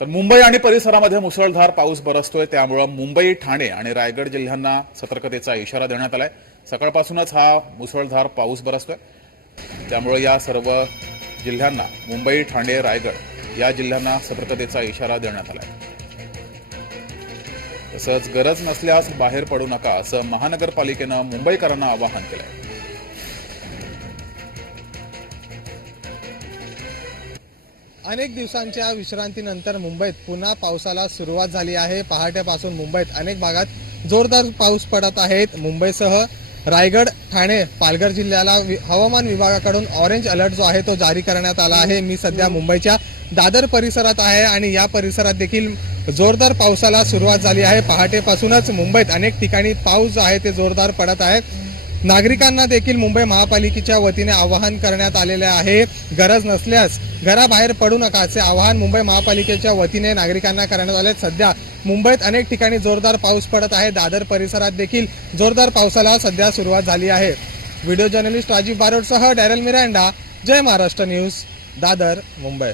तर मुंबई आणि परिसरामध्ये मुसळधार पाऊस बरसतोय. त्यामुळं मुंबई ठाणे आणि रायगड जिल्ह्यांना सतर्कतेचा इशारा देण्यात आलाय. सकाळपासूनच हा मुसळधार पाऊस बरसतोय. त्यामुळं या सर्व जिल्ह्यांना मुंबई ठाणे रायगड या जिल्ह्यांना सतर्कतेचा इशारा देण्यात आलाय. तसंच गरज नसल्यास बाहेर पडू नका असं महानगरपालिकेनं मुंबईकरांना आवाहन केलंय. अनेक दिवसांच्या विश्रांतीनंतर मुंबईत पुन्हा पावसाला सुरुवात झाली आहे. पहाटेपासून मुंबईत अनेक भागात जोरदार पाऊस पडत आहेत. मुंबईसह रायगड ठाणे पालघर जिल्ह्याला वि- हवामान विभागाकडून ऑरेंज अलर्ट जो आहे तो जारी करण्यात आला आहे. मी सध्या मुंबईच्या दादर परिसरात आहे आणि या परिसरात देखील जोरदार पावसाला सुरुवात झाली आहे. पहाटेपासूनच मुंबईत अनेक ठिकाणी पाऊस जो आहे ते जोरदार पडत आहे नागरिकांना देखील मुंबई महापालिकेच्या वतीने आवाहन करण्यात आलेले आहे. गरज नसल्यास घराबाहेर पडू नका असे आवाहन मुंबई महापालिकेच्या वतीने नागरिकांना करण्यात आले. सध्या मुंबईत अनेक ठिकाणी जोरदार पाऊस पडत आहे. दादर परिसरात देखील जोरदार पावसाला सध्या सुरुवात झाली आहे. Video journalist Rajiv बारोडसह Darryl Miranda Jai Maharashtra news Dadar Mumbai.